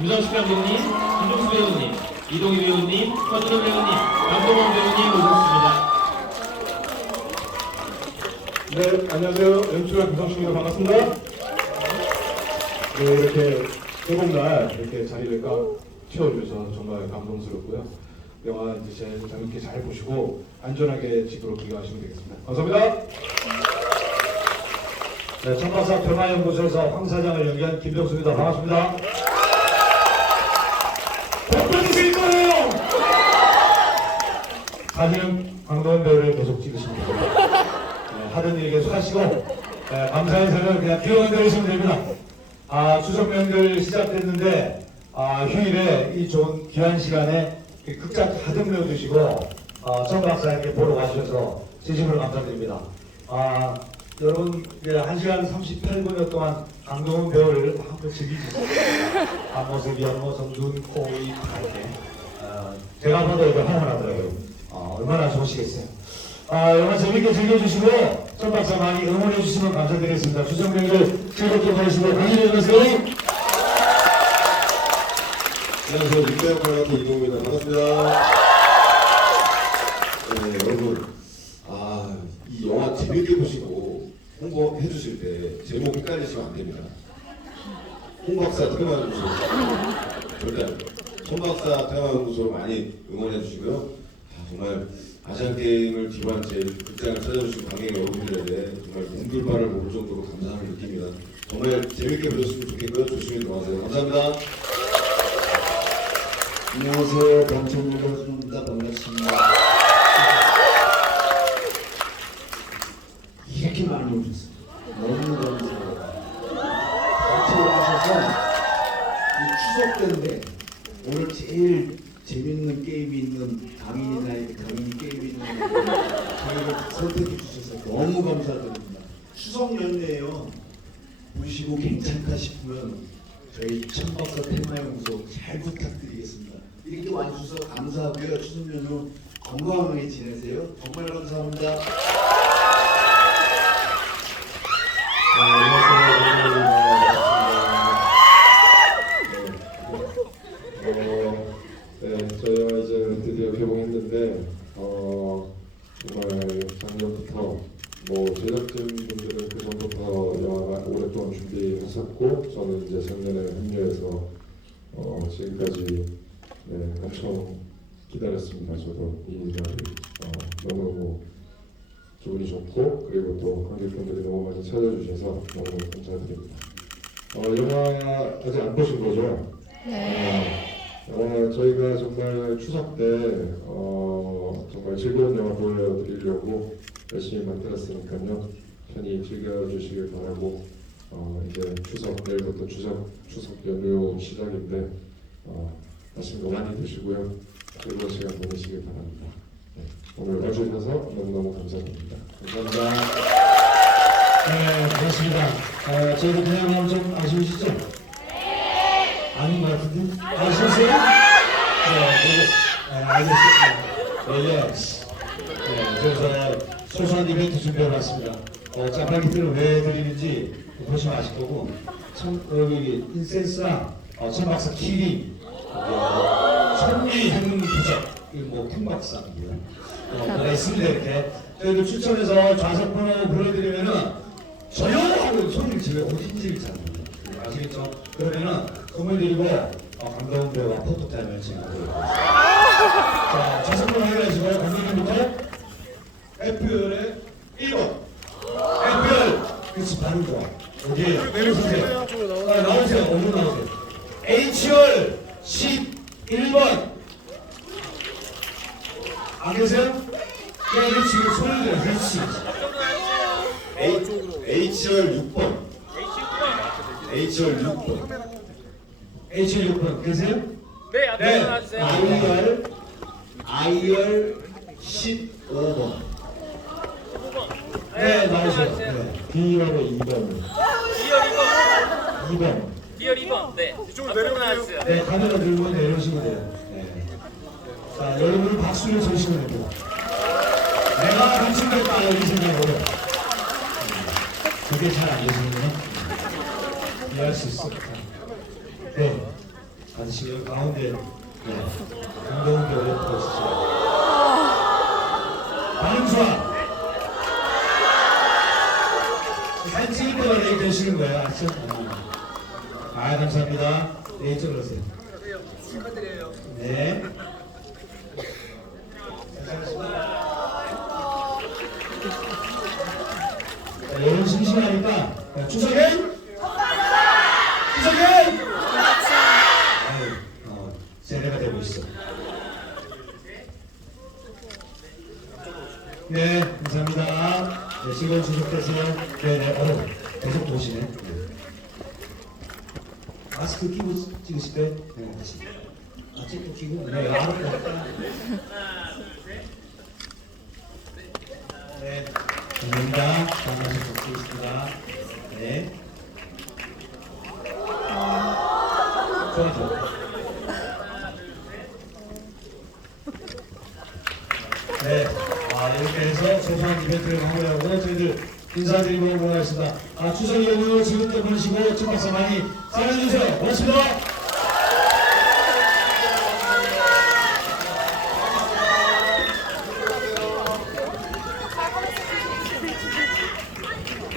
유정식 감독님, 김종수 배우님, 이동희 배우님, 서준호 배우님, 남동원 배우님 오셨습니다. 네, 안녕하세요. 연출가 김성식입니다. 반갑습니다. 네, 이렇게 새봄날 이렇게 자리를 꽉 채워주셔서 정말 감동스럽고요. 영화 이제 제 재밌게 잘 보시고 안전하게 집으로 귀가하시면 되겠습니다. 감사합니다. 네, 청박사 평화연구소에서 황 사장을 연기한 김병수입니다. 반갑습니다. 복병이실 거예요! 사진은 강동원 배우를 계속 찍으시면 됩니다. 네, 하던 일 계속 하시고 네, 감사해서는 그냥 귀여운 대로 있으면 됩니다. 아, 추석 명절 시작됐는데 아, 휴일에 이 좋은 귀한 시간에 이 극장 가득 메워주시고 어, 청박사 이렇게 보러 와주셔서 진심으로 감사드립니다. 아, 여러분 그 1시간 38분여 동안 강동원 배우를 한번 즐기셨어요. 앞모습이야 뭐, 눈, 코, 입, 다 이렇게 어, 제가 봐도 이거 황홀하더라고요. 어, 얼마나 좋으시겠어요. 아, 영화 재밌게 즐겨주시고, 천박사 많이 응원해주시면 감사드리겠습니다. 추석 명절 즐겁게 보내시고, 강의해 주세요. 안녕하세요. 육대역 관람대 이동입니다. 반갑습니다. 네, 여러분. 아, 이 영화 재밌게 보시고 홍보해 주실 때 제목 헷갈리시면 안 됩니다. 홍박사 테마연구소. 절대 안 돼요. 손박사 테마연구소 많이 응원해 주시고요. 아, 정말 아시안게임을 기반 제 극장을 찾아주신 관객 여러분들에게 정말 눈물바를 모을 정도로 감사함을 느낍니다. 정말 재밌게 보셨으면 좋겠고요. 조심히 돌아가세요. 감사합니다. 안녕하세요. 방청객 선수입니다. 반갑습니다. 이렇게 많이 오셨어요. 너무 감사해요. 같이 오셔서 이 추석 때인데 오늘 제일 재밌는 게임이 있는 강인이나 강인이 게임이 있는 저희를 선택해 주셔서 너무 감사드립니다. 추석 연휴에요. 보시고 괜찮다 싶으면 저희 천박사 테마연구소 잘 부탁드리겠습니다. 이렇게 와주셔서 감사하고요. 추석 연휴 건강하게 지내세요. 정말 감사합니다. 어, 네, 저희가 이제 드디어 개봉했는데 어, 정말 작년부터 뭐 제작진 분들은 그 전부터 영화가 오랫동안 준비했었고 저는 이제 작년에 합류해서 어, 지금까지 네, 엄청 기다렸습니다. 저도 이 영화를 어, 너무너무 기분이 좋고 그리고 또 관객분들이 너무 많이 찾아주셔서 너무 감사드립니다. 어, 영화 아직 안 보신 거죠? 어, 저희가 정말 추석 때 어, 정말 즐거운 영화 보여드리려고 열심히 만들었으니까요. 편히 즐겨주시길 바라고 어, 이제 추석 내일부터 추석 추석 연휴 시작인데 어, 맛있는 거 많이 드시고요. 즐거운 시간 보내시길 바랍니다. 네, 오늘 와주셔서 너무너무 감사드립니다. 감사합니다. 네, 그렇습니다. 어, 저희도 그냥 하면 좀 아쉬우시죠? 아쉬우세요? 네, 네, 알겠습니다. 네, 예. 네, 그래서 소소한 이벤트 준비해봤습니다. 어, 짜파게티를 왜 드리는지 보시면 아실 거고, 천, 여기 인센스랑 어, 천박사 키링, 어, 천리 행운 부적, 이뭐 큰 박사입니다. 어, 뭐가 있습니다, 이렇게. 저희도 추첨해서 좌석 번호 불러드리면은 조용하고 소리를 지르 어딘지 잘 몰라요. 아시겠죠? 그러면은 선물 드리고 어, 강동원 배우와 포토타임을. 자, 번호 해가지고 감독님부터 FL의 1번 FL 그렇지 바로 좋아 여기 내려오세요 아, 나오세요 얼른 나오세요 HR 11번 안 계세요? 야, 이거 소리 들어, 그렇지. HR 6번. HR 6번. H6번 계세요? 네, 앞에 네. 나와주세요. IR IR 15번. 네, 나오세요. 네. B열의 2번. 디어 2번. 2번. 디어 2번. 네. 이쪽으로 내려오세요. 네, 카메라 들고 내려오시면 돼요. 네. 자, 여러분은 박수를 쳐주시면 됩니다. 내가 당신됐다, 여기 생각으로. 그게 잘 안 되시는구나. 이해할 수 있어. 네. 받으시고요. 가운데 네, 배우 옆에 오시죠. 반응수아 사진 찍을 때마다 이렇게 되시는 거예요. 아시죠? 아, 감사합니다. 네, 이쪽으로 오세요. 네. 자, 여름 심심하니까 추석엔 아유, 어, 세대가 되고 있어. 네, 감사합니다. 네, 즐거운 추석 되세요. 네, 네, 어려 계속 보시네. 네. 마스크 끼고 찍으실 때, 네, 다시. 아, 찍고 끼고, 네, 알았다. 네, 감사합니다. 다음 말씀 드리겠습니다. 네. 네, 아, 이렇게 해서 소소한 이벤트를 마무리하고 저희들 인사드리고 가겠습니다. 아, 추석 연휴 즐겁게 보내시고 축박사 많이 사랑해주세요. 고맙습니다.